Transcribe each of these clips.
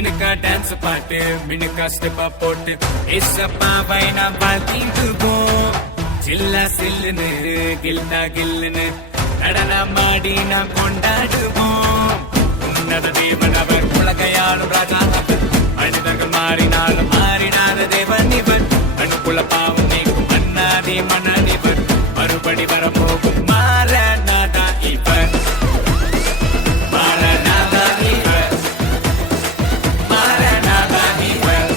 மினுக்கா dance பாட்டு மினுக்கா ஸ்டெப்பா போட்டு ஏசப்பாவை நாம் வாழ்த்திடுவோம். சில்லா சில்லுன்னு கில்னா கில்லுன்னு நடனமாடி நாம் கொண்டாடுவோம். உன்னத தேவன் அவர், உலகையாளும் ராஜா அவர். மனிதர்கள் மாறினாலும் மாறினாத தேவன் இவர். கண்ணுக்குள்ள பாவம் நீக்கும் அண்ணாதி மன்னனிவர். மறுபடி வரப்போகும் மாறனாதா இவர். மாறனாதா இவர். மாறனாதா இவர்.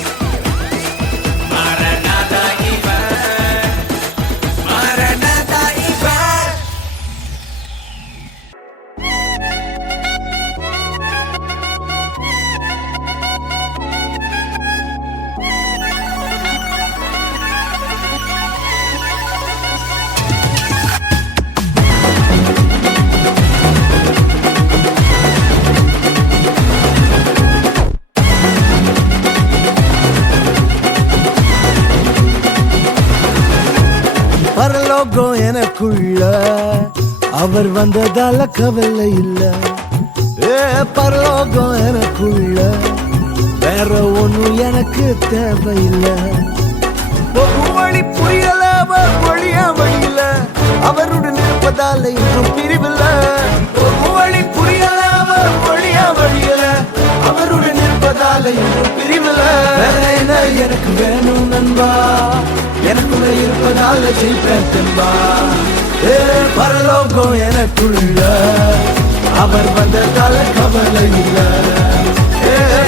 மாறனாதா இவர். மாறனாதா இவர். பரலோகம் எனக்குள்ள அவர் வந்ததால கவலை இல்ல. பரலோகம் எனக்குள்ள வேற ஒண்ணும் எனக்கு தேவையில்லை. வழி புரியல, அவர் வழியா வழியில அவருடன் இருப்பதால இன்னும் பிரிவில்ல. வழி புரியல, அவர் வழியா வழியில அவருடன் இருப்பதால இன்னும் பிரிவில்ல. வேற என்ன எனக்கு வேணும் நண்பா, எனக்குள்ள இருப்பதால ஜெயிப்பேன் தெம்பா. பரலோகம் எனக்குள்ள அவர் வந்ததால கவலை இல்ல.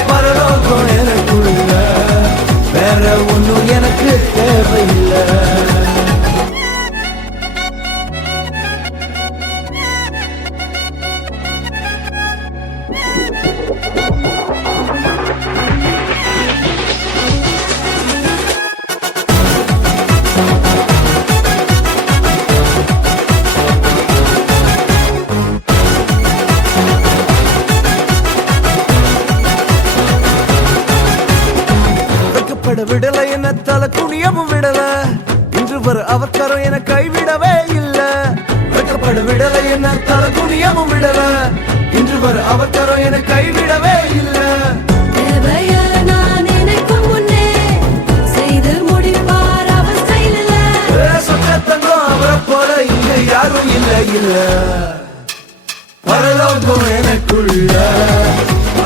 பரலோகம் எனக்குள்ள வேற ஒண்ணும் எனக்கு தேவையில்லை. விடல என்ன தலை குனியவும் விடல, இன்று வர அவசரம் என கைவிடவே இல்ல. வெட்கப்பட விடல என்ன தலை குனியவும் விடல, இன்று வர அவசரம் என கைவிடவே இல்ல. சத்தங்கம் அவரை போல இங்க யாரும் இல்ல இல்ல. பரலோகம் எனக்குள்ள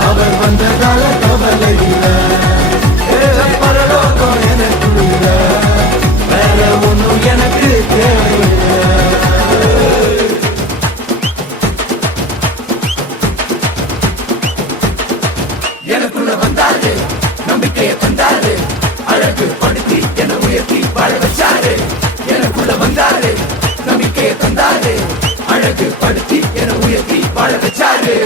அவர் வந்ததால கவலை இல்ல. பரலோகம் எனக்குள்ள வேற ஒண்ணும் எனக்கு தேவையில்லை. எனக்குள்ள வந்தாரு, நம்பிக்கையை தந்தாரு, அழகு படுத்தி என உயர்த்தி வாழ வச்சாரு. எனக்குள்ள வந்தாரு, நம்பிக்கையை தந்தாரு, அழகு படுத்தி என உயர்த்தி வாழ வச்சாரு.